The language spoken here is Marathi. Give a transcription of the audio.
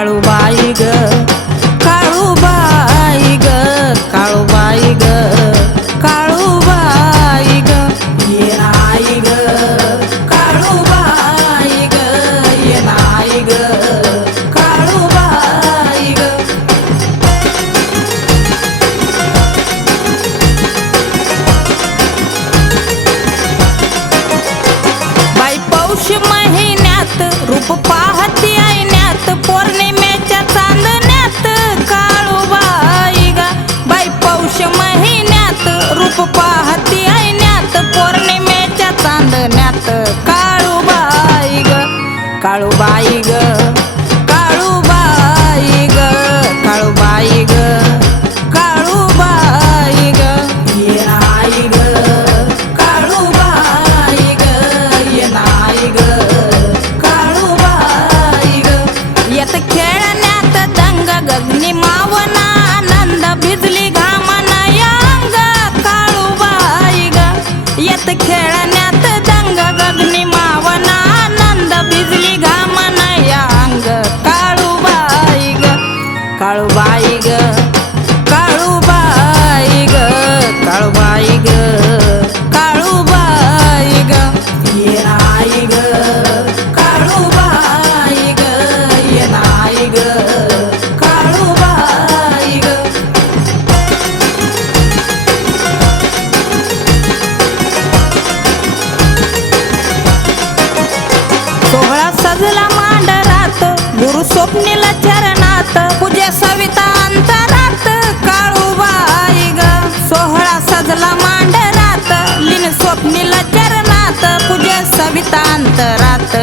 काळूबाई ग काळूबाई ग काळूबाई ग काळूबाई ग ये आई ग काळूबाई ग ये आई ग काळूबाई ग बाई पौष महिन्यात रूप पाहती ऐण्यात पौर्णिमेच्या चांदण्यात काळूबाई ग बाई पौष महिन्यात रूप पाहती ऐण्यात पौर्णिमेच्या चांदण्यात काळूबाई ग काळूबाई ग काळूबाई ग काळूबाई ग काळूबाई ग ये आई ग काळूबाई ग ये आई ग काळूबाई ग येत खेळण्यात दंग गगनी मावना आनंद भिजली घामना अंग काळूबाई ग येत खेळण्यात दंग गगनी मावना आनंद भिजली घामना अंग काळूबाई ग काळूबाई ग काळूबाई ग काळूबाई ग काळूबाई ग ये आई ग काळूबाई ग ये आई ग काळूबाई ग सोहळा सजला मांडरात गुरु स्वप्नीला चरणात पूजे सविता अंतरात काळूबाई ग सोहळा सजला मांडरात लीन स्वप्नीला चरणात पूजे सविता अंतरात